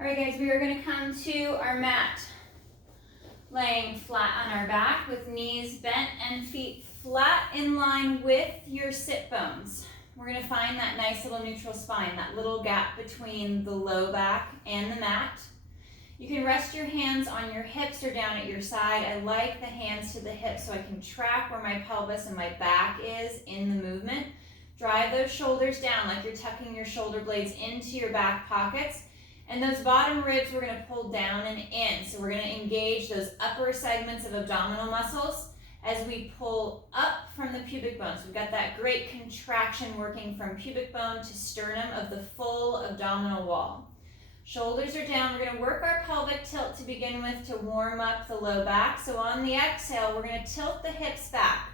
All right, guys, we are going to come to our mat, laying flat on our back with knees bent and feet flat in line with your sit bones. We're going to find that nice little neutral spine, that little gap between the low back and the mat. You can rest your hands on your hips or down at your side. I like the hands to the hips so I can track where my pelvis and my back is in the movement. Drive those shoulders down like you're tucking your shoulder blades into your back pockets. And those bottom ribs we're going to pull down and in. So we're going to engage those upper segments of abdominal muscles as we pull up from the pubic bone. So we've got that great contraction working from pubic bone to sternum of the full abdominal wall. Shoulders are down. We're going to work our pelvic tilt to begin with to warm up the low back. So on the exhale, we're going to tilt the hips back.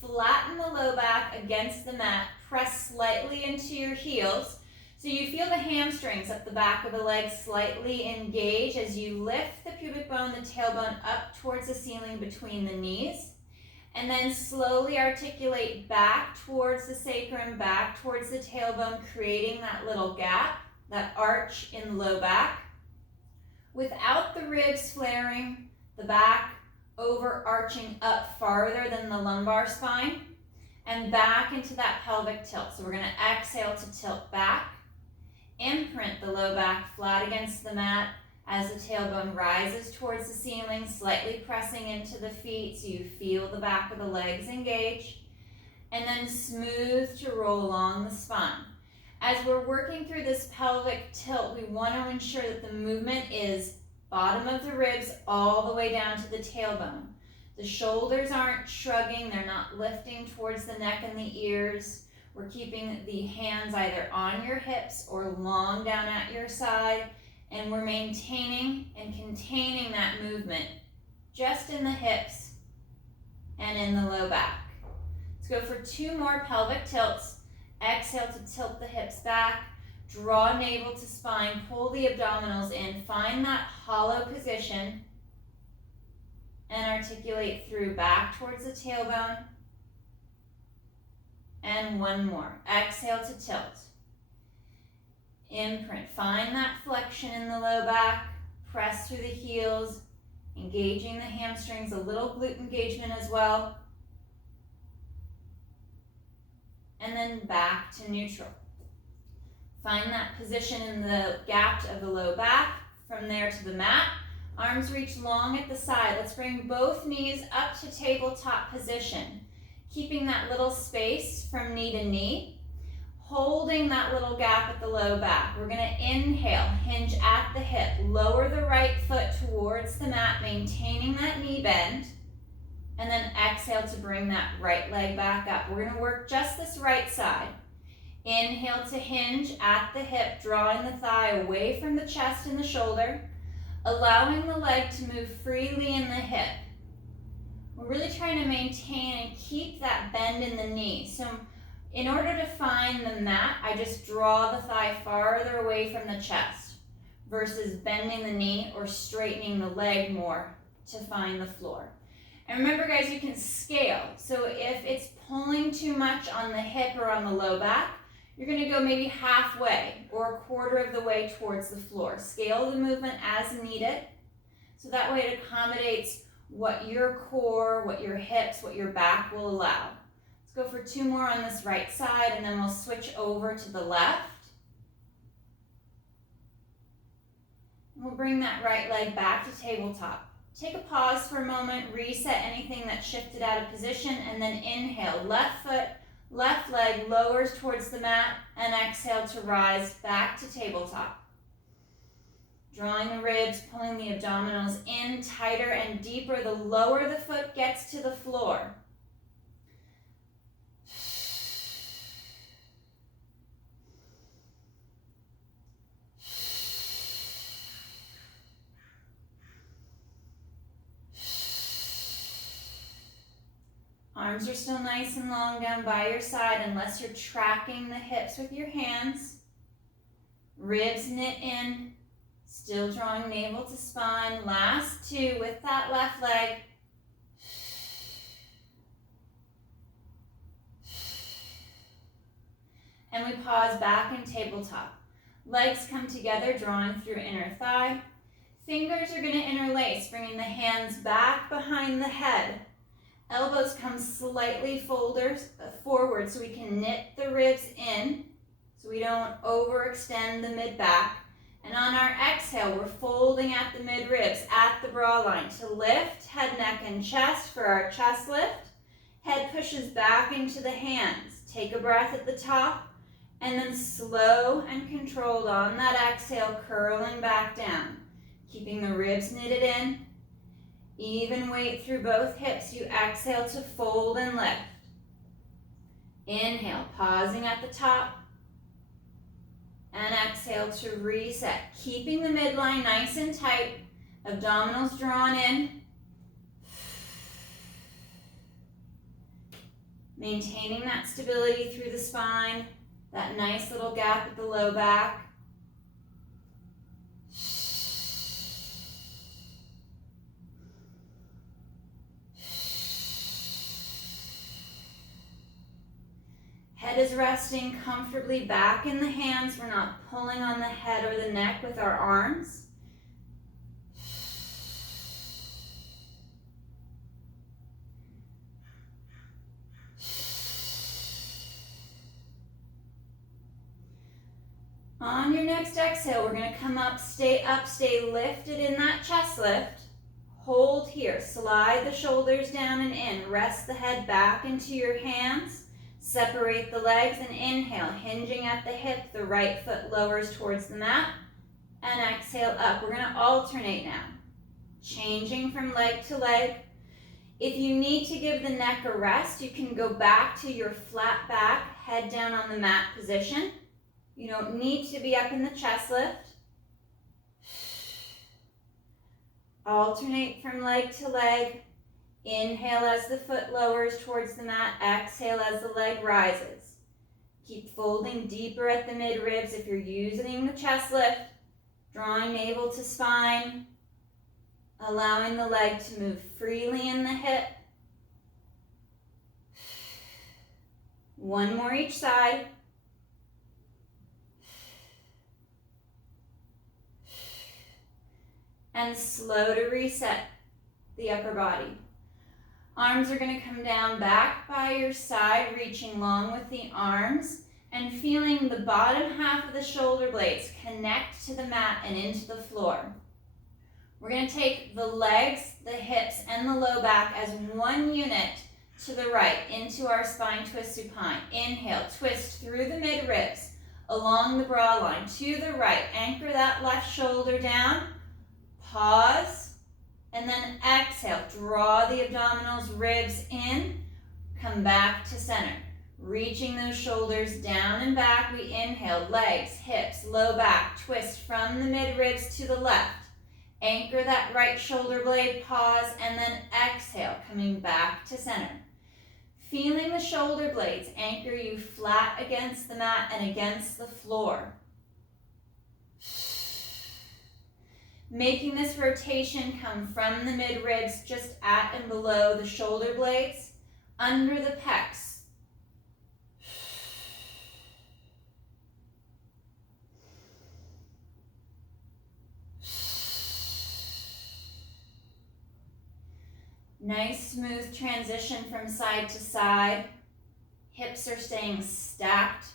Flatten the low back against the mat. Press slightly into your heels. So you feel the hamstrings up the back of the leg slightly engage as you lift the pubic bone, the tailbone up towards the ceiling between the knees. And then slowly articulate back towards the sacrum, back towards the tailbone, creating that little gap, that arch in the low back. Without the ribs flaring, the back overarching up farther than the lumbar spine, and back into that pelvic tilt. So we're going to exhale to tilt back. Imprint the low back flat against the mat as the tailbone rises towards the ceiling, slightly pressing into the feet so you feel the back of the legs engage. And then smooth to roll along the spine. As we're working through this pelvic tilt, we want to ensure that the movement is bottom of the ribs all the way down to the tailbone. The shoulders aren't shrugging, they're not lifting towards the neck and the ears. We're keeping the hands either on your hips or long down at your side, and we're maintaining and containing that movement just in the hips and in the low back. Let's go for 2 more pelvic tilts. Exhale to tilt the hips back, draw navel to spine, pull the abdominals in, find that hollow position, and articulate through back towards the tailbone. And 1 more. Exhale to tilt. Imprint. Find that flexion in the low back. Press through the heels, engaging the hamstrings, a little glute engagement as well. And then back to neutral. Find that position in the gap of the low back. From there to the mat. Arms reach long at the side. Let's bring both knees up to tabletop position. Keeping that little space from knee to knee. Holding that little gap at the low back. We're going to inhale, hinge at the hip. Lower the right foot towards the mat, maintaining that knee bend. And then exhale to bring that right leg back up. We're going to work just this right side. Inhale to hinge at the hip, drawing the thigh away from the chest and the shoulder, allowing the leg to move freely in the hip. We're really trying to maintain and keep that bend in the knee. So in order to find the mat, I just draw the thigh farther away from the chest versus bending the knee or straightening the leg more to find the floor. And remember, guys, you can scale. So if it's pulling too much on the hip or on the low back, you're going to go maybe halfway or 1/4 of the way towards the floor. Scale the movement as needed. So that way it accommodates what your core, what your hips, what your back will allow. Let's go for 2 more on this right side, and then we'll switch over to the left. And we'll bring that right leg back to tabletop. Take a pause for a moment, reset anything that shifted out of position, and then inhale. Left foot, left leg lowers towards the mat, and exhale to rise back to tabletop. Drawing the ribs, pulling the abdominals in tighter and deeper the lower the foot gets to the floor. Arms are still nice and long down by your side unless you're tracking the hips with your hands. Ribs knit in, still drawing navel to spine. Last 2 with that left leg. And we pause back in tabletop. Legs come together, drawing through inner thigh. Fingers are going to interlace, bringing the hands back behind the head. Elbows come slightly forward so we can knit the ribs in so we don't overextend the mid-back. And on our exhale, we're folding at the mid-ribs, at the bra line to lift head, neck, and chest for our chest lift. Head pushes back into the hands. Take a breath at the top, and then slow and controlled on that exhale, curling back down. Keeping the ribs knitted in. Even weight through both hips. You exhale to fold and lift. Inhale, pausing at the top. And exhale to reset. Keeping the midline nice and tight. Abdominals drawn in. Maintaining that stability through the spine. That nice little gap at the low back. Head is resting comfortably back in the hands. We're not pulling on the head or the neck with our arms. On your next exhale, we're going to come up, stay lifted in that chest lift. Hold here. Slide the shoulders down and in. Rest the head back into your hands. Separate the legs and inhale, hinging at the hip. The right foot lowers towards the mat. And exhale up. We're going to alternate now. Changing from leg to leg. If you need to give the neck a rest, you can go back to your flat back, head down on the mat position. You don't need to be up in the chest lift. Alternate from leg to leg. Inhale as the foot lowers towards the mat. Exhale as the leg rises. Keep folding deeper at the mid-ribs if you're using the chest lift. Drawing navel to spine. Allowing the leg to move freely in the hip. One more each side. And slow to reset the upper body. Arms are going to come down back by your side, reaching long with the arms and feeling the bottom half of the shoulder blades connect to the mat and into the floor. We're going to take the legs, the hips, and the low back as one unit to the right into our spine twist supine. Inhale, twist through the mid-ribs along the bra line to the right. Anchor that left shoulder down. Pause, and then exhale. Draw the abdominals, ribs in. Come back to center. Reaching those shoulders down and back. We inhale, legs, hips, low back. Twist from the mid-ribs to the left. Anchor that right shoulder blade, pause, and then exhale, coming back to center. Feeling the shoulder blades anchor you flat against the mat and against the floor. Making this rotation come from the mid-ribs just at and below the shoulder blades, under the pecs. Nice smooth transition from side to side. Hips are staying stacked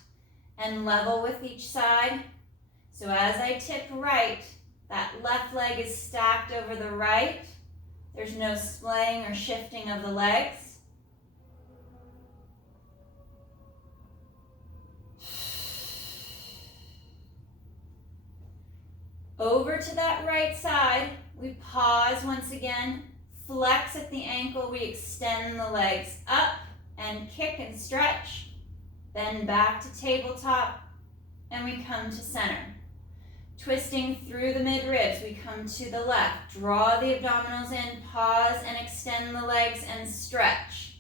and level with each side. So as I tip right, that left leg is stacked over the right. There's no splaying or shifting of the legs. Over to that right side, we pause once again, flex at the ankle, we extend the legs up and kick and stretch, then back to tabletop, and we come to center. Twisting through the mid-ribs, we come to the left. Draw the abdominals in, pause and extend the legs and stretch.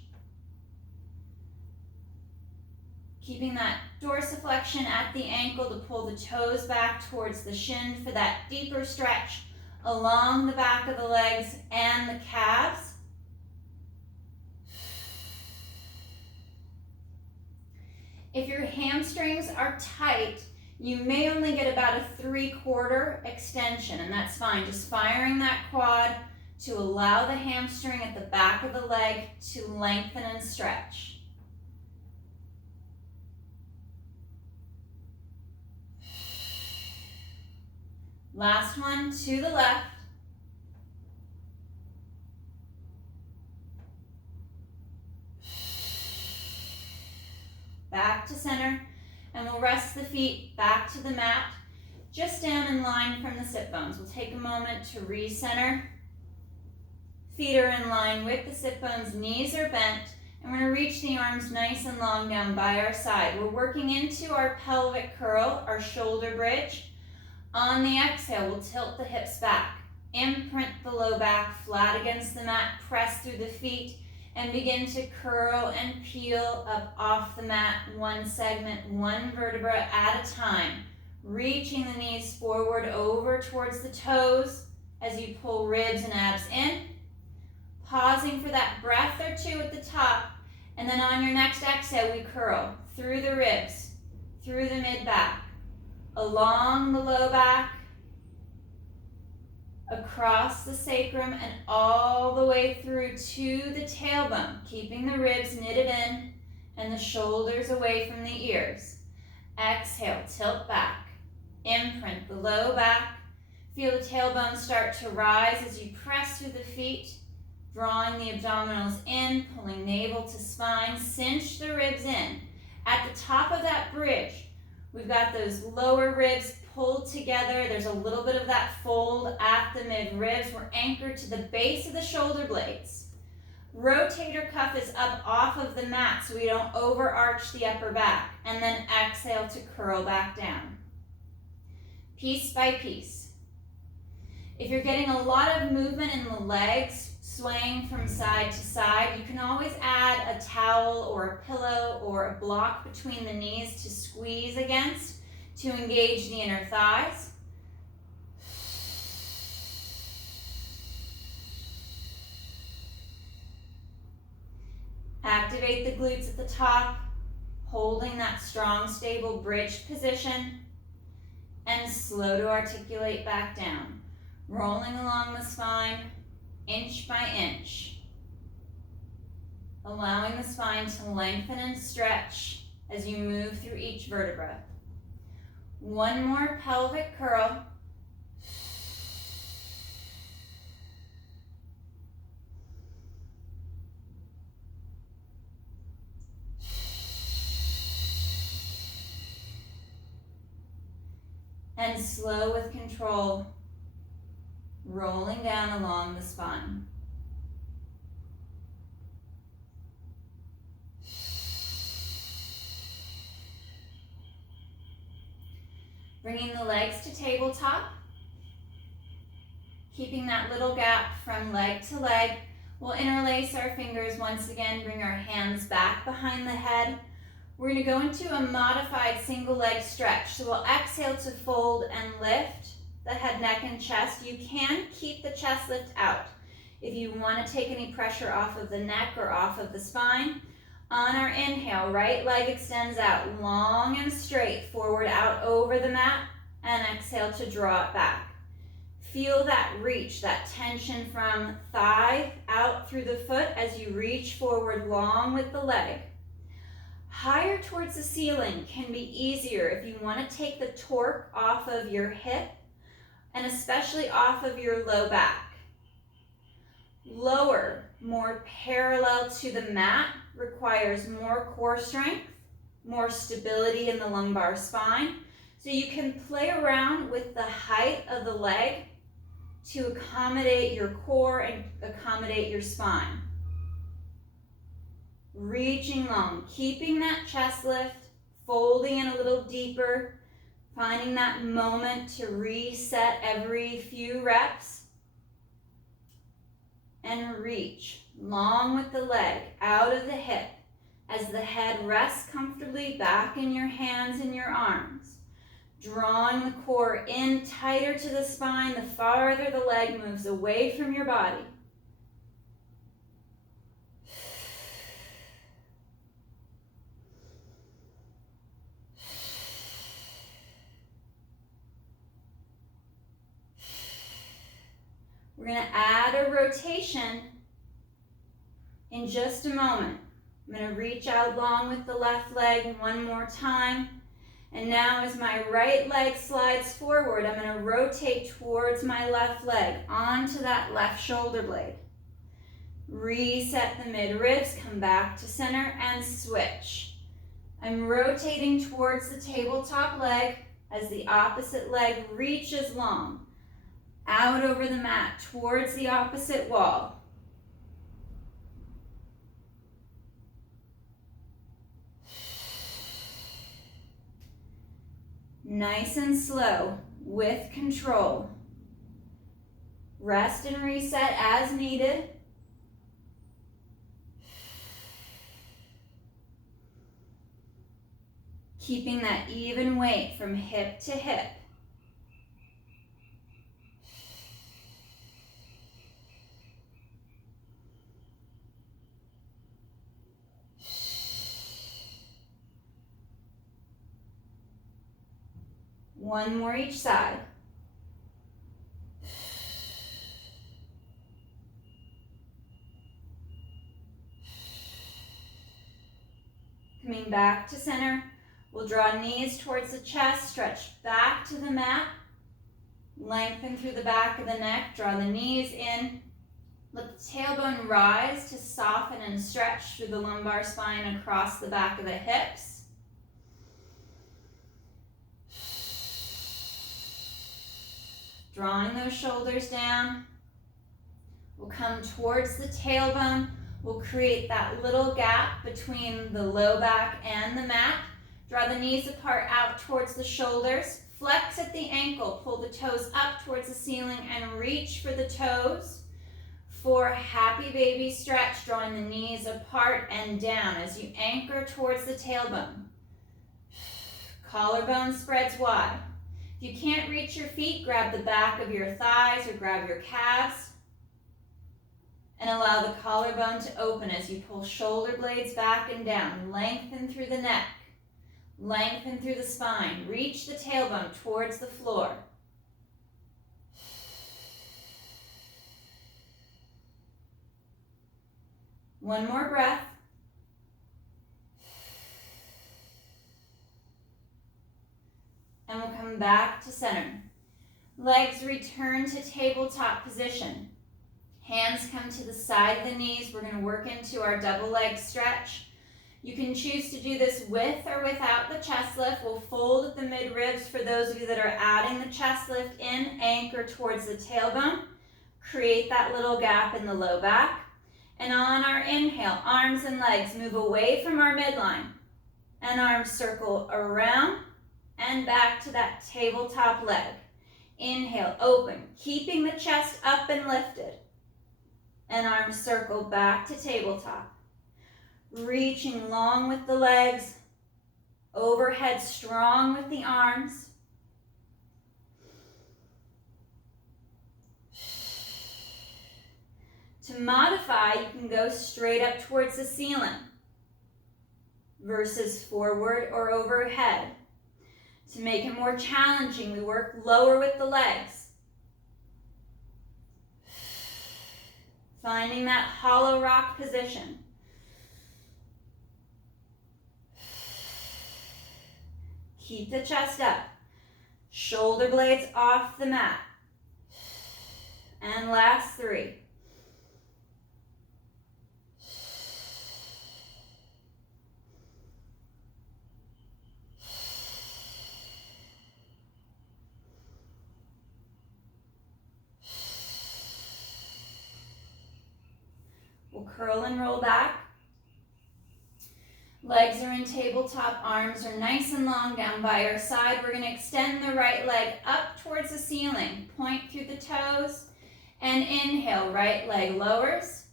Keeping that dorsiflexion at the ankle to pull the toes back towards the shin for that deeper stretch along the back of the legs and the calves. If your hamstrings are tight, You may only get about a 3/4 extension, and that's fine. Just firing that quad to allow the hamstring at the back of the leg to lengthen and stretch. Last one, to the left. Back to center, and we'll rest the feet back to the mat, just down in line from the sit bones. We'll take a moment to recenter. Feet are in line with the sit bones, knees are bent, and we're going to reach the arms nice and long down by our side. We're working into our pelvic curl, our shoulder bridge. On the exhale, we'll tilt the hips back. Imprint the low back flat against the mat, press through the feet, and begin to curl and peel up off the mat, one segment, one vertebra at a time. Reaching the knees forward over towards the toes as you pull ribs and abs in. Pausing for that breath or two at the top, and then on your next exhale, we curl through the ribs, through the mid-back, along the low back, across the sacrum, and all the way through to the tailbone, keeping the ribs knitted in and the shoulders away from the ears. Exhale, tilt back, imprint the low back. Feel the tailbone start to rise as you press through the feet, drawing the abdominals in, pulling navel to spine, cinch the ribs in. At the top of that bridge, we've got those lower ribs pulled together. There's a little bit of that fold at the mid-ribs. We're anchored to the base of the shoulder blades. Rotator cuff is up off of the mat so we don't overarch the upper back. And then exhale to curl back down. Piece by piece. If you're getting a lot of movement in the legs, swaying from side to side, you can always add a towel or a pillow or a block between the knees to squeeze against to engage the inner thighs. Activate the glutes at the top, holding that strong, stable bridge position, and slow to articulate back down, rolling along the spine, inch by inch, allowing the spine to lengthen and stretch as you move through each vertebra. One more pelvic curl. And slow with control, rolling down along the spine. Bringing the legs to tabletop, keeping that little gap from leg to leg. We'll interlace our fingers once again, bring our hands back behind the head. We're going to go into a modified single leg stretch. So we'll exhale to fold and lift the head, neck, and chest. You can keep the chest lift out if you want to take any pressure off of the neck or off of the spine. On our inhale, right leg extends out long and straight, forward out over the mat, and exhale to draw it back. Feel that reach, that tension from thigh out through the foot as you reach forward long with the leg. Higher towards the ceiling can be easier if you want to take the torque off of your hip and especially off of your low back. Lower, more parallel to the mat, requires more core strength, more stability in the lumbar spine. So you can play around with the height of the leg to accommodate your core and accommodate your spine. Reaching long, keeping that chest lift, folding in a little deeper, finding that moment to reset every few reps. And reach long with the leg out of the hip as the head rests comfortably back in your hands and your arms. Drawing the core in tighter to the spine, the farther the leg moves away from your body. We're going to add a rotation in just a moment. I'm going to reach out long with the left leg one more time. And now as my right leg slides forward, I'm going to rotate towards my left leg onto that left shoulder blade. Reset the midribs, come back to center and switch. I'm rotating towards the tabletop leg as the opposite leg reaches long, out over the mat towards the opposite wall. Nice and slow, with control. Rest and reset as needed. Keeping that even weight from hip to hip. One more each side. Coming back to center, we'll draw knees towards the chest, stretch back to the mat, lengthen through the back of the neck, draw the knees in, let the tailbone rise to soften and stretch through the lumbar spine across the back of the hips. Drawing those shoulders down. We'll come towards the tailbone. We'll create that little gap between the low back and the mat. Draw the knees apart out towards the shoulders. Flex at the ankle. Pull the toes up towards the ceiling and reach for the toes. For happy baby stretch, drawing the knees apart and down as you anchor towards the tailbone. Collarbone spreads wide. If you can't reach your feet, grab the back of your thighs or grab your calves and allow the collarbone to open as you pull shoulder blades back and down. Lengthen through the neck, lengthen through the spine. Reach the tailbone towards the floor. One more breath. And we'll come back to center. Legs return to tabletop position. Hands come to the side of the knees. We're going to work into our double leg stretch. You can choose to do this with or without the chest lift. We'll fold at the mid ribs for those of you that are adding the chest lift in. Anchor towards the tailbone. Create that little gap in the low back. And on our inhale, arms and legs move away from our midline. And arms circle around and back to that tabletop leg. Inhale, open, keeping the chest up and lifted. And arms circle back to tabletop. Reaching long with the legs. Overhead strong with the arms. To modify, you can go straight up towards the ceiling versus forward or overhead. To make it more challenging, we work lower with the legs. Finding that hollow rock position. Keep the chest up. Shoulder blades off the mat. And last 3. We'll curl and roll back. Legs are in tabletop, arms are nice and long down by our side. We're going to extend the right leg up towards the ceiling. Point through the toes and inhale, right leg lowers.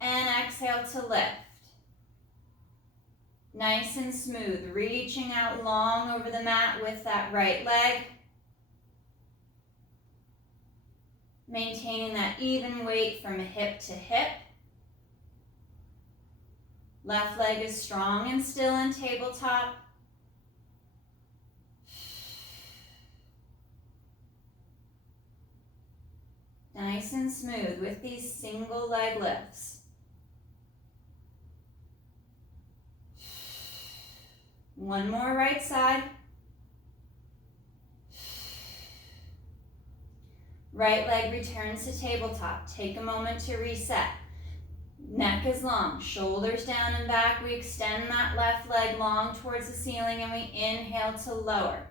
And exhale to lift. Nice and smooth, reaching out long over the mat with that right leg. Maintaining that even weight from hip to hip. Left leg is strong and still in tabletop. nice and smooth with these single leg lifts. One more right side. Right leg returns to tabletop. Take a moment to reset. Neck is long, shoulders down and back. We extend that left leg long towards the ceiling and we inhale to lower.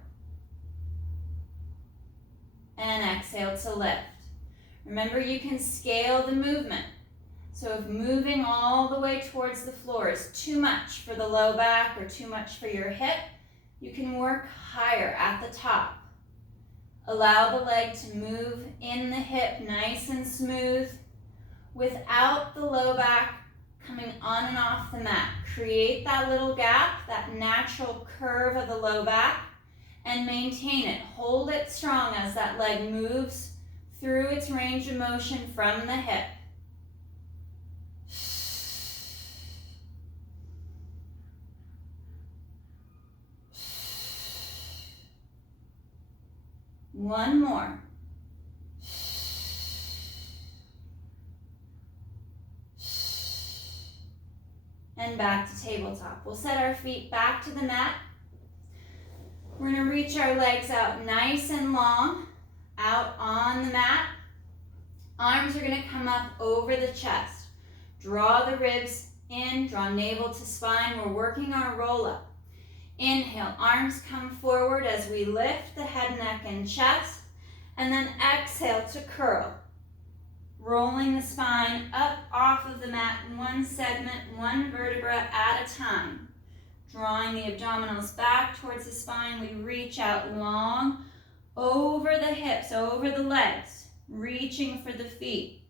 And exhale to lift. Remember, you can scale the movement. So if moving all the way towards the floor is too much for the low back or too much for your hip, you can work higher at the top. Allow the leg to move in the hip nice and smooth without the low back coming on and off the mat. Create that little gap, that natural curve of the low back, and maintain it. Hold it strong as that leg moves through its range of motion from the hip. One more. And back to tabletop. We'll set our feet back to the mat. We're going to reach our legs out nice and long, out on the mat. Arms are going to come up over the chest. Draw the ribs in, draw navel to spine. We're working our roll up. Inhale, arms come forward as we lift the head, neck, and chest. And then exhale to curl. Rolling the spine up off of the mat, one segment, one vertebra at a time. Drawing the abdominals back towards the spine, we reach out long over the hips, over the legs, reaching for the feet.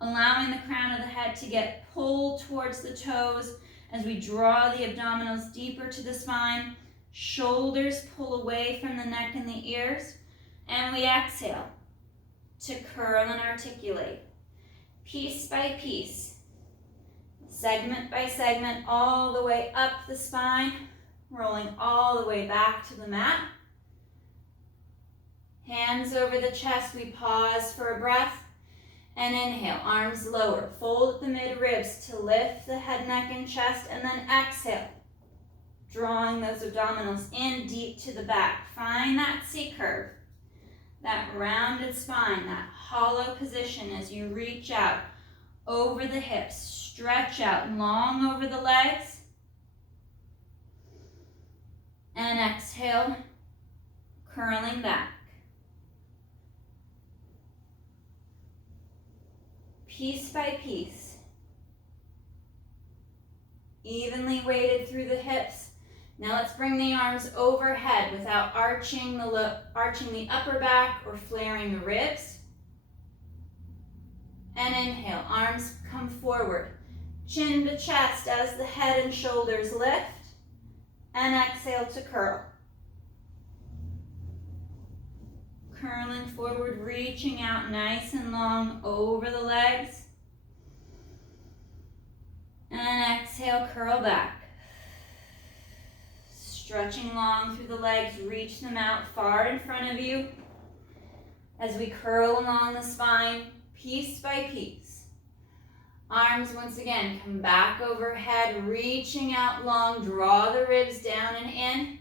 Allowing the crown of the head to get pulled towards the toes as we draw the abdominals deeper to the spine. Shoulders pull away from the neck and the ears. And we exhale to curl and articulate. Piece by piece, segment by segment, all the way up the spine, rolling all the way back to the mat. Hands over the chest, we pause for a breath, and inhale, arms lower. Fold at the mid-ribs to lift the head, neck, and chest, and then exhale, drawing those abdominals in deep to the back. Find that C-curve, that rounded spine, that hollow position as you reach out over the hips. Stretch out long over the legs. And exhale, curling back. Piece by piece. Evenly weighted through the hips. Now let's bring the arms overhead without arching the upper back or flaring the ribs. And inhale, arms come forward. Chin to chest as the head and shoulders lift. And exhale to curl. Curling forward, reaching out nice and long over the legs. And exhale, curl back. Stretching long through the legs, reach them out far in front of you as we curl along the spine, piece by piece. Arms once again come back overhead, reaching out long, draw the ribs down and in.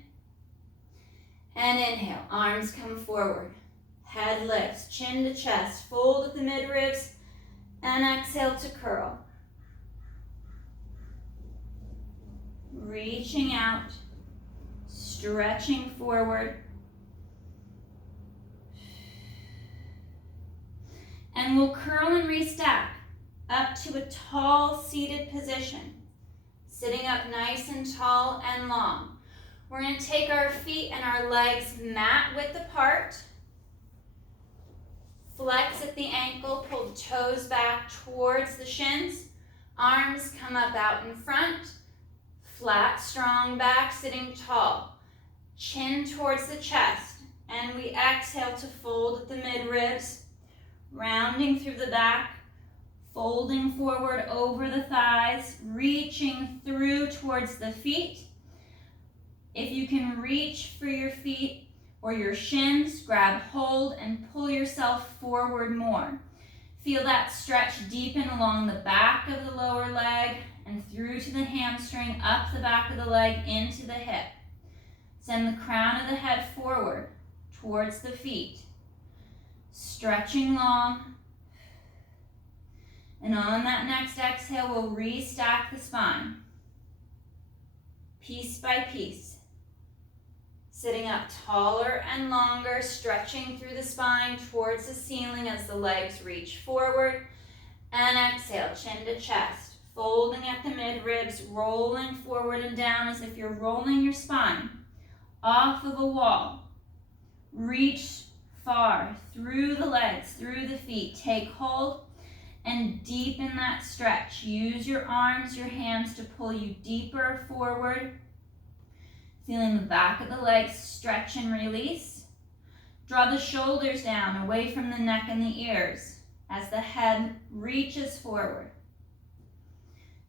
And inhale, arms come forward, head lifts, chin to chest, fold at the mid-ribs, and exhale to curl. Reaching out, stretching forward. And we'll curl and restack up to a tall seated position. Sitting up nice and tall and long. We're going to take our feet and our legs mat width apart. Flex at the ankle, pull the toes back towards the shins. Arms come up out in front. Flat, strong back, sitting tall. Chin towards the chest. And we exhale to fold at the mid-ribs. Rounding through the back. Folding forward over the thighs. Reaching through towards the feet. If you can reach for your feet or your shins, grab hold and pull yourself forward more. Feel that stretch deepen along the back of the lower leg and through to the hamstring, up the back of the leg, into the hip. Send the crown of the head forward towards the feet. Stretching long. And on that next exhale, we'll restack the spine. Piece by piece. Sitting up taller and longer, stretching through the spine towards the ceiling as the legs reach forward. And exhale, chin to chest. Folding at the mid-ribs, rolling forward and down as if you're rolling your spine off of a wall. Reach far through the legs, through the feet. Take hold and deepen that stretch. Use your arms, your hands to pull you deeper forward. Feeling the back of the legs stretch and release. Draw the shoulders down away from the neck and the ears as the head reaches forward.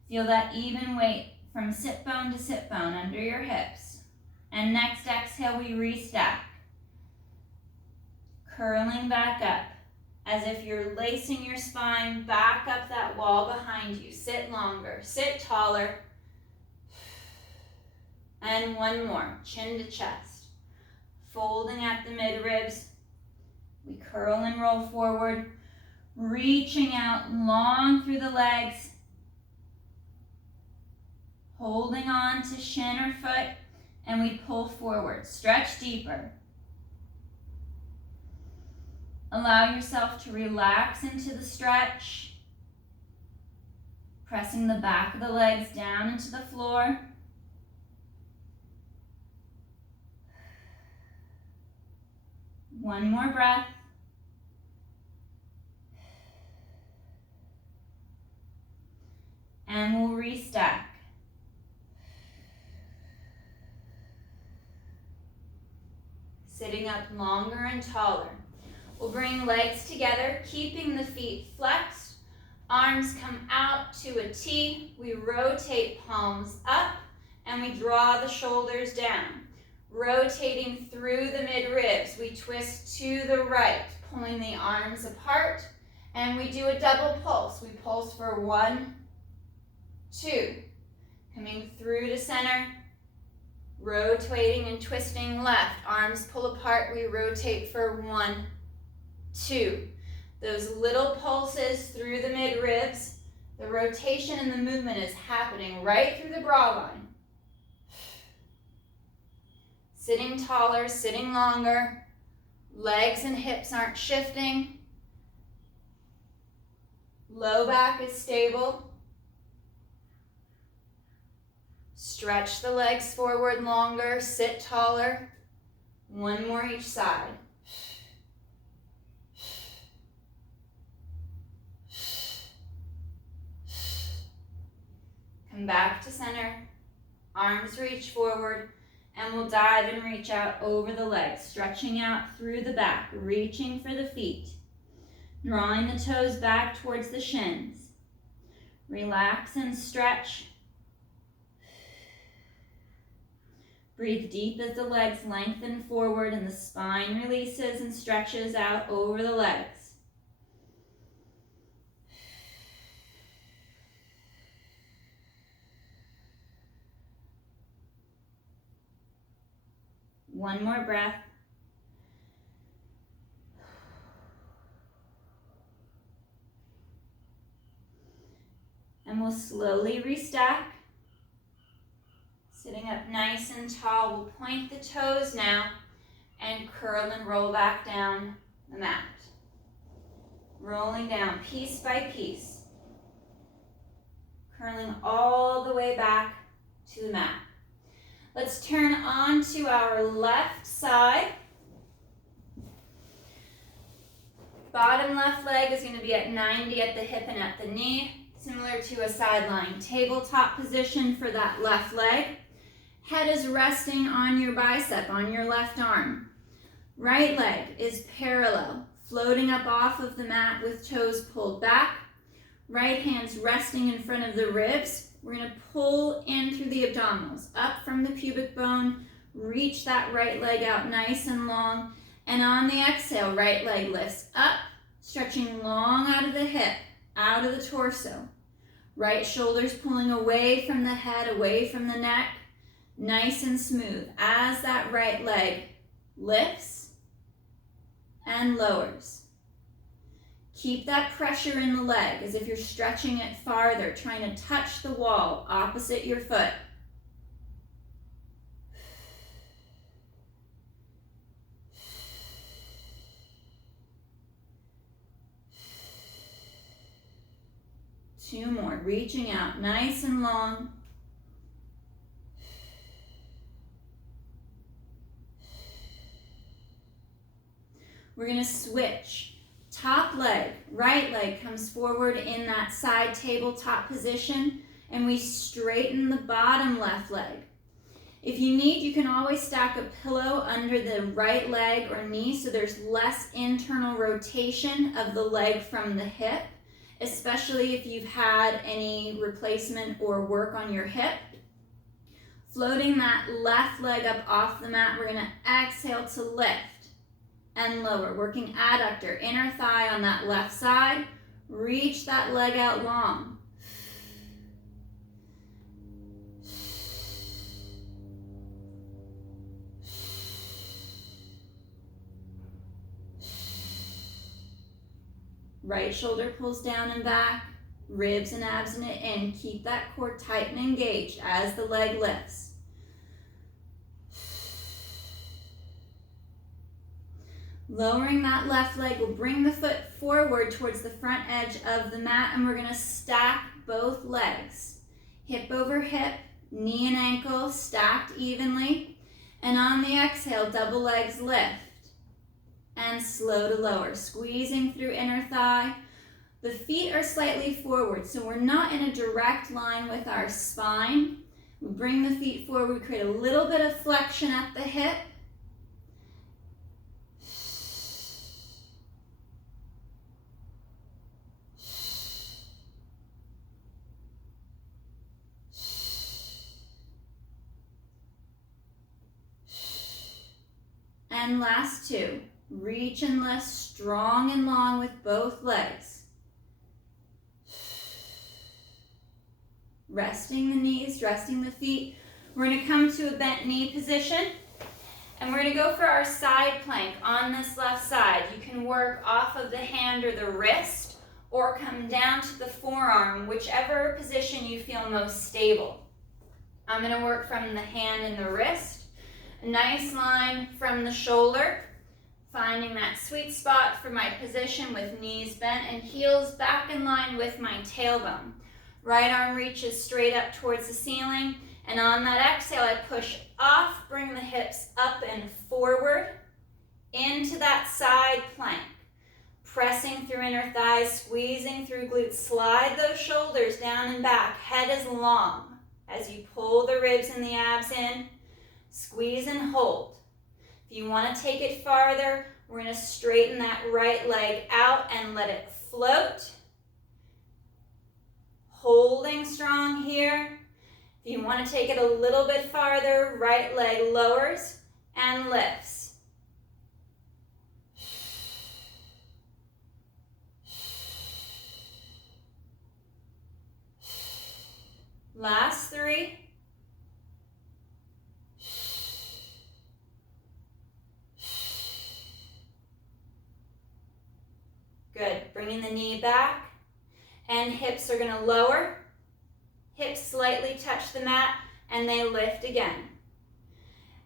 Feel that even weight from sit bone to sit bone under your hips. And next exhale, we restack. Curling back up as if you're lacing your spine back up that wall behind you. Sit longer, sit taller. And one more, chin to chest. Folding at the mid-ribs. We curl and roll forward, reaching out long through the legs. Holding on to shin or foot, and we pull forward. Stretch deeper. Allow yourself to relax into the stretch. Pressing the back of the legs down into the floor. One more breath. And we'll restack. Sitting up longer and taller. We'll bring legs together, keeping the feet flexed. Arms come out to a T. We rotate palms up and we draw the shoulders down. Rotating through the mid-ribs, we twist to the right, pulling the arms apart, and we do a double pulse. We pulse for 1, 2. Coming through to center, rotating and twisting left. Arms pull apart, we rotate for 1, 2. Those little pulses through the mid-ribs, the rotation and the movement is happening right through the bra line. Sitting taller, sitting longer. Legs and hips aren't shifting. Low back is stable. Stretch the legs forward longer, sit taller. One more each side. Come back to center. Arms reach forward. And we'll dive and reach out over the legs, stretching out through the back, reaching for the feet. Drawing the toes back towards the shins. Relax and stretch. Breathe deep as the legs lengthen forward and the spine releases and stretches out over the legs. One more breath. And we'll slowly restack. Sitting up nice and tall, we'll point the toes now and curl and roll back down the mat. Rolling down piece by piece. Curling all the way back to the mat. Let's turn on to our left side. Bottom left leg is going to be at 90 at the hip and at the knee, similar to a sideline tabletop position for that left leg. Head is resting on your bicep, on your left arm. Right leg is parallel, floating up off of the mat with toes pulled back. Right hand's resting in front of the ribs. We're going to pull in through the abdominals, up from the pubic bone, reach that right leg out nice and long, and on the exhale, right leg lifts up, Stretching long out of the hip, out of the torso. Right shoulder's pulling away from the head, away from the neck. Nice and smooth as that right leg lifts and lowers. Keep that pressure in the leg as if you're stretching it farther, trying to touch the wall opposite your foot. Two more, reaching out nice and long. We're going to switch. Top leg, right leg comes forward in that side tabletop position, and we straighten the bottom left leg. If you need, you can always stack a pillow under the right leg or knee so there's less internal rotation of the leg from the hip, especially if you've had any replacement or work on your hip. Floating that left leg up off the mat, we're going to exhale to lift and lower, working adductor, inner thigh on that left side. Reach that leg out long. Right shoulder pulls down and back, ribs and abs in it in. Keep that core tight and engaged as the leg lifts. Lowering that left leg will bring the foot forward towards the front edge of the mat, and we're going to stack both legs. Hip over hip, knee and ankle stacked evenly. And on the exhale, double legs lift. And slow to lower, squeezing through inner thigh. The feet are slightly forward, so we're not in a direct line with our spine. We bring the feet forward, we create a little bit of flexion at the hip. And last two. Reach and lift strong and long with both legs. Resting the knees, resting the feet. We're going to come to a bent knee position. And we're going to go for our side plank on this left side. You can work off of the hand or the wrist, or come down to the forearm, whichever position you feel most stable. I'm going to work from the hand and the wrist. A nice line from the shoulder. Finding that sweet spot for my position with knees bent and heels back in line with my tailbone. Right arm reaches straight up towards the ceiling, and on that exhale I push off, bring the hips up and forward into that side plank. Pressing through inner thighs, squeezing through glutes, slide those shoulders down and back, head is long as you pull the ribs and the abs in, squeeze and hold. If you want to take it farther, we're going to straighten that right leg out and let it float. Holding strong here. If you want to take it a little bit farther, right leg lowers and lifts. Last three. Good. Bringing the knee back, and hips are going to lower. Hips slightly touch the mat, and they lift again.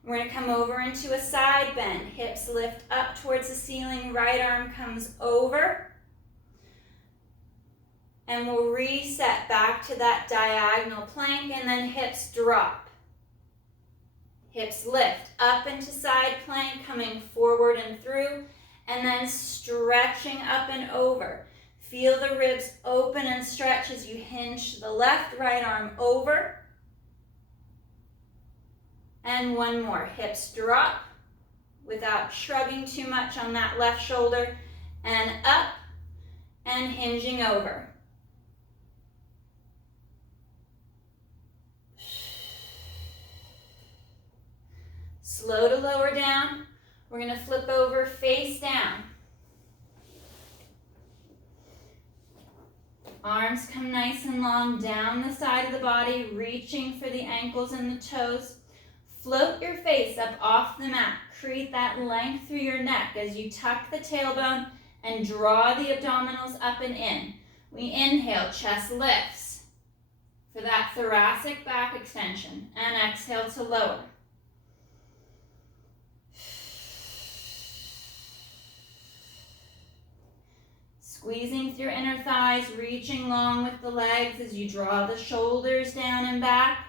We're going to come over into a side bend. Hips lift up towards the ceiling. Right arm comes over. And we'll reset back to that diagonal plank, and then hips drop. Hips lift up into side plank, coming forward and through, and then stretching up and over. Feel the ribs open and stretch as you hinge the left, right arm over. And one more. Hips drop without shrugging too much on that left shoulder, and up and hinging over. Slow to lower down. We're going to flip over face down. arms come nice and long down the side of the body, reaching for the ankles and the toes. Float your face up off the mat. Create that length through your neck as you tuck the tailbone and draw the abdominals up and in. We inhale, chest lifts for that thoracic back extension, and exhale to lower. Squeezing through inner thighs, reaching long with the legs as you draw the shoulders down and back.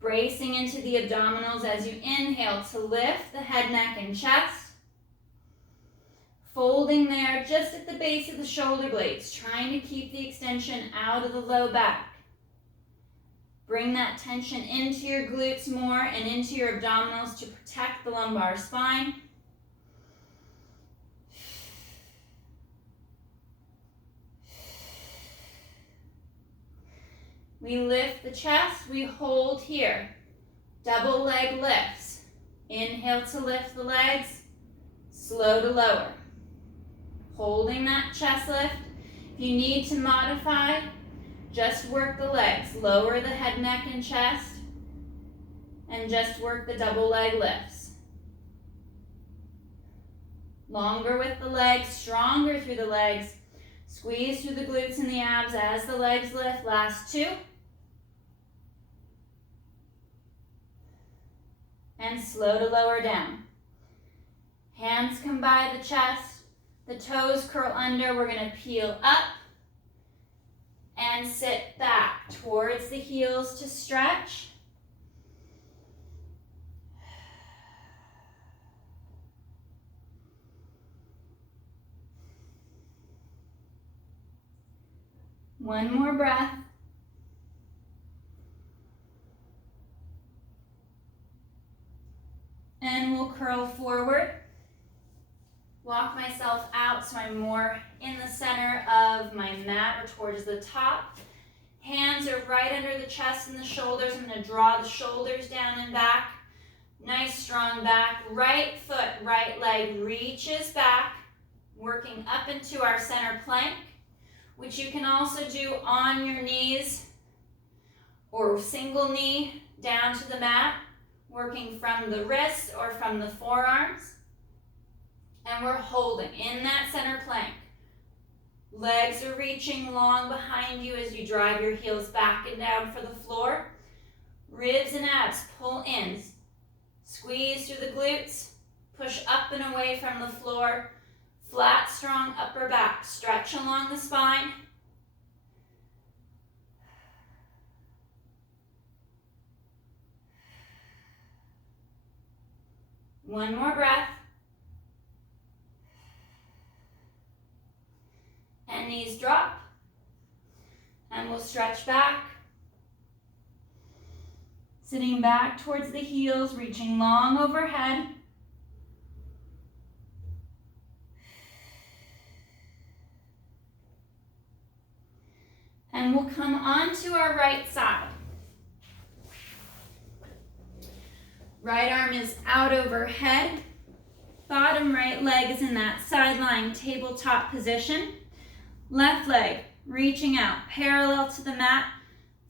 Bracing into the abdominals as you inhale to lift the head, neck, and chest. Folding there just at the base of the shoulder blades, trying to keep the extension out of the low back. Bring that tension into your glutes more and into your abdominals to protect the lumbar spine. We lift the chest, we hold here. Double leg lifts. Inhale to lift the legs, slow to lower. Holding that chest lift. If you need to modify, just work the legs. Lower the head, neck, and chest, and just work the double leg lifts. Longer with the legs, stronger through the legs. Squeeze through the glutes and the abs as the legs lift. Last two. And slow to lower down. Hands come by the chest. The toes curl under. We're going to peel up and sit back towards the heels to stretch. One more breath. And we'll curl forward. Walk myself out so I'm more in the center of my mat or towards the top. Hands are right under the chest and the shoulders. I'm going to draw the shoulders down and back. Nice strong back. Right foot, right leg reaches back, working up into our center plank, which you can also do on your knees or single knee down to the mat, working from the wrists or from the forearms. And we're holding in that center plank. Legs are reaching long behind you as you drive your heels back and down for the floor. Ribs and abs pull in. Squeeze through the glutes. Push up and away from the floor. Flat, strong upper back. Stretch along the spine. One more breath. And knees drop. And we'll stretch back. Sitting back towards the heels, reaching long overhead. And we'll come onto our right side. Right arm is out overhead. Bottom right leg is in that side-lying tabletop position. Left leg reaching out parallel to the mat.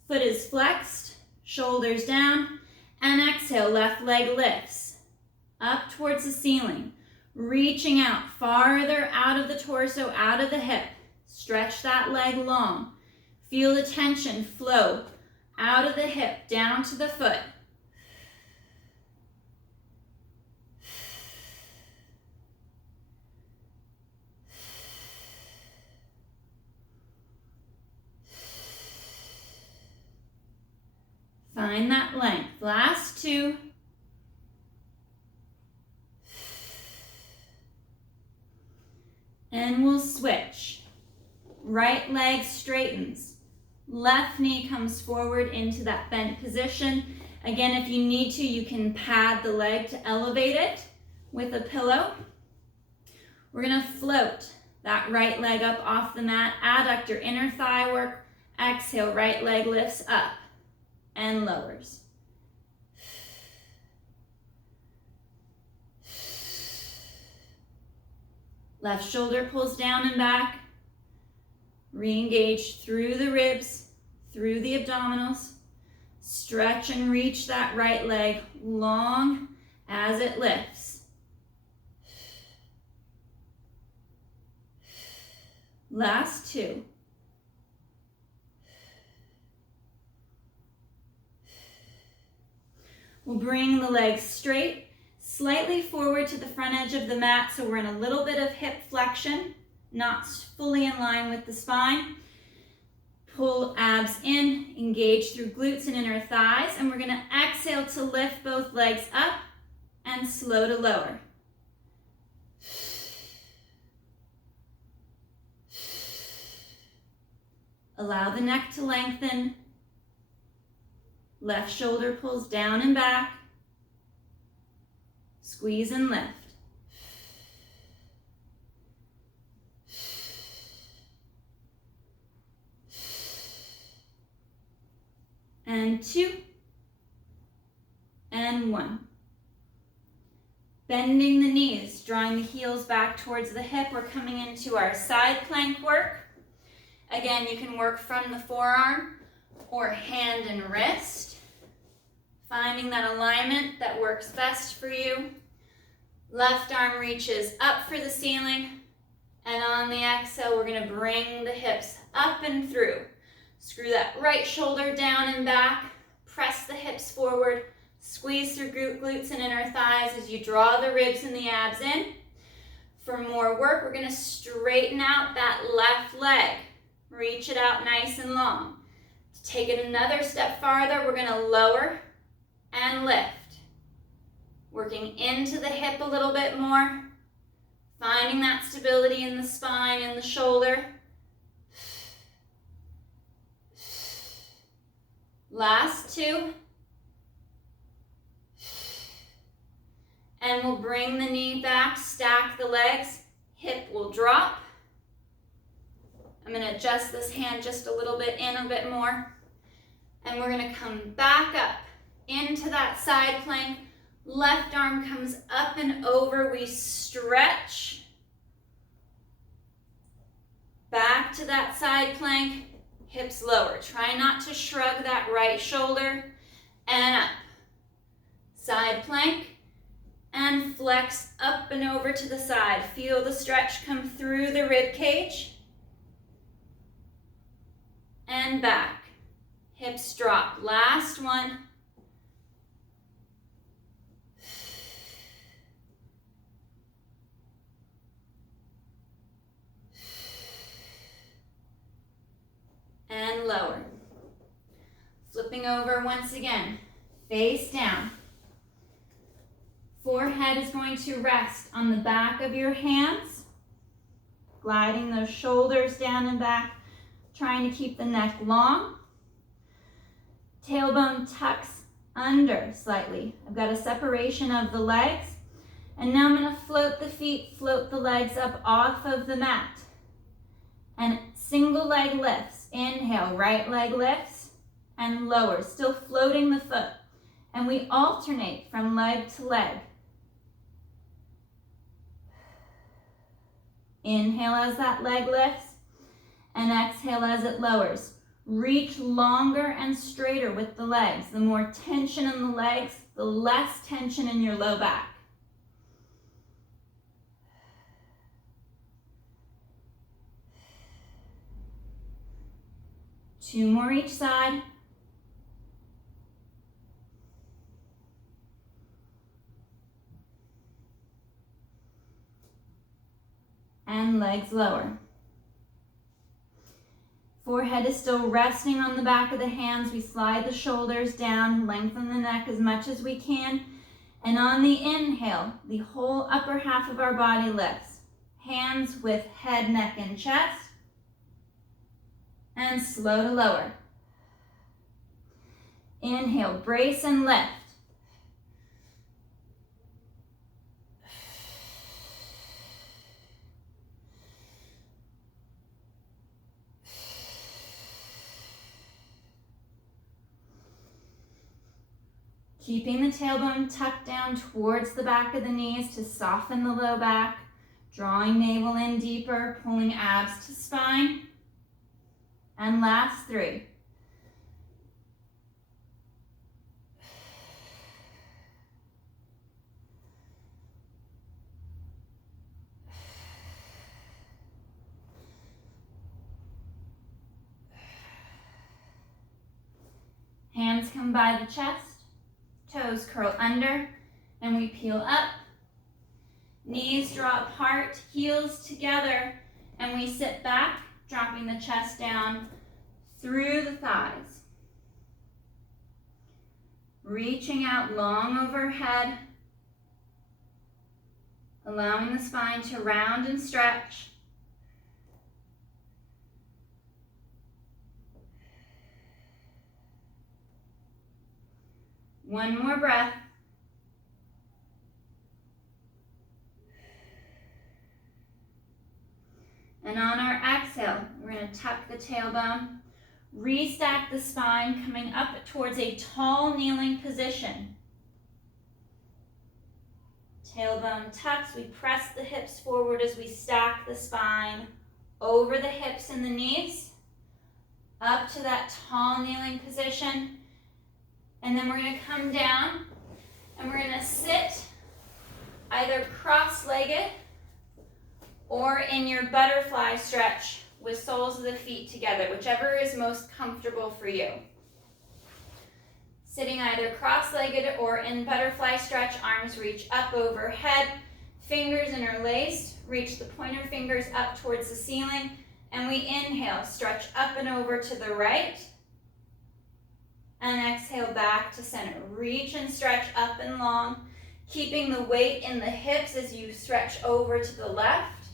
Foot is flexed, shoulders down. And exhale, left leg lifts up towards the ceiling. Reaching out farther out of the torso, out of the hip. Stretch that leg long. Feel the tension flow out of the hip, down to the foot. Find that length. Last two. And we'll switch. Right leg straightens. Left knee comes forward into that bent position. Again, if you need to, you can pad the leg to elevate it with a pillow. We're going to float that right leg up off the mat. Adductor, inner thigh work. Exhale, right leg lifts up and lowers. Left shoulder pulls down and back. Re-engage through the ribs, through the abdominals. Stretch and reach that right leg long as it lifts. Last two. We'll bring the legs straight, slightly forward to the front edge of the mat, so we're in a little bit of hip flexion, not fully in line with the spine. Pull abs in, engage through glutes and inner thighs, and we're gonna exhale to lift both legs up and slow to lower. Allow the neck to lengthen. Left shoulder pulls down and back. Squeeze and lift. And two, and one. Bending the knees, drawing the heels back towards the hip. We're coming into our side plank work. Again, you can work from the forearm or hand and wrist, finding that alignment that works best for you. Left arm reaches up for the ceiling, and on the exhale, we're gonna bring the hips up and through. Screw that right shoulder down and back, press the hips forward, squeeze through glutes and inner thighs as you draw the ribs and the abs in. For more work, we're gonna straighten out that left leg. Reach it out nice and long. To take it another step farther, we're gonna lower and lift. Working into the hip a little bit more, finding that stability in the spine and the shoulder. Last two. And we'll bring the knee back, stack the legs, hip will drop. I'm gonna adjust this hand just a little bit in a bit more. And we're gonna come back up into that side plank. Left arm comes up and over, we stretch. Back to that side plank, hips lower. Try not to shrug that right shoulder, and up. Side plank, and flex up and over to the side. Feel the stretch come through the rib cage. And back. Hips drop. Last one. And lower. Flipping over once again. Face down. Forehead is going to rest on the back of your hands. Gliding those shoulders down and back. Trying to keep the neck long. Tailbone tucks under slightly. I've got a separation of the legs. And now I'm going to float the feet, float the legs up off of the mat. And single leg lifts. Inhale, right leg lifts and lowers, still floating the foot. And we alternate from leg to leg. Inhale as that leg lifts. And exhale as it lowers. Reach longer and straighter with the legs. The more tension in the legs, the less tension in your low back. Two more each side. And legs lower. Forehead is still resting on the back of the hands. We slide the shoulders down, lengthen the neck as much as we can. And on the inhale, the whole upper half of our body lifts. Hands with head, neck, and chest. And slow to lower. Inhale, brace and lift. Keeping the tailbone tucked down towards the back of the knees to soften the low back. Drawing navel in deeper, pulling abs to spine. And last 3. Hands come by the chest, toes curl under, and we peel up. Knees draw apart, heels together, and we sit back, dropping the chest down through the thighs. Reaching out long overhead, allowing the spine to round and stretch. One more breath. And on our exhale, we're going to tuck the tailbone, restack the spine, coming up towards a tall kneeling position. Tailbone tucks, we press the hips forward as we stack the spine over the hips and the knees, up to that tall kneeling position. And then we're going to come down and we're going to sit either cross-legged or in your butterfly stretch with soles of the feet together, whichever is most comfortable for you. Sitting either cross-legged or in butterfly stretch, arms reach up overhead, fingers interlaced, reach the pointer fingers up towards the ceiling, and we inhale, stretch up and over to the right, and exhale back to center. Reach and stretch up and long, keeping the weight in the hips as you stretch over to the left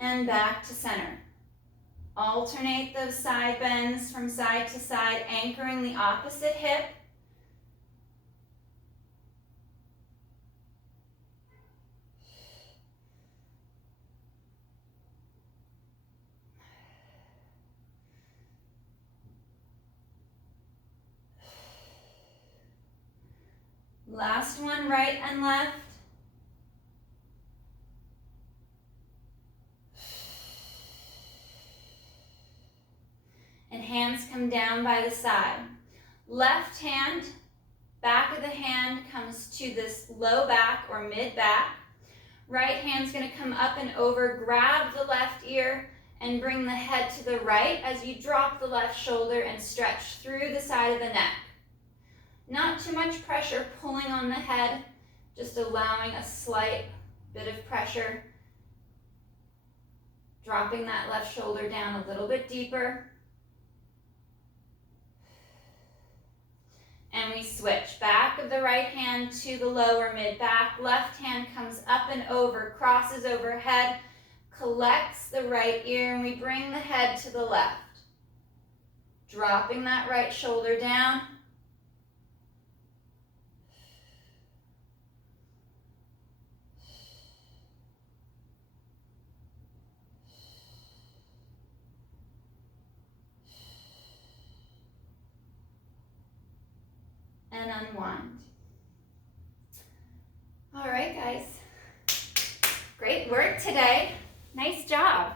and back to center. Alternate those side bends from side to side, anchoring the opposite hip. Last one, right and left. And hands come down by the side. Left hand, back of the hand comes to this low back or mid back. Right hand's going to come up and over, grab the left ear, and bring the head to the right as you drop the left shoulder and stretch through the side of the neck. Not too much pressure pulling on the head, just allowing a slight bit of pressure. Dropping that left shoulder down a little bit deeper. And we switch. Back of the right hand to the lower mid back. Left hand comes up and over, crosses overhead, collects the right ear, and we bring the head to the left. Dropping that right shoulder down. And unwind. All right, guys. Great work today. Nice job.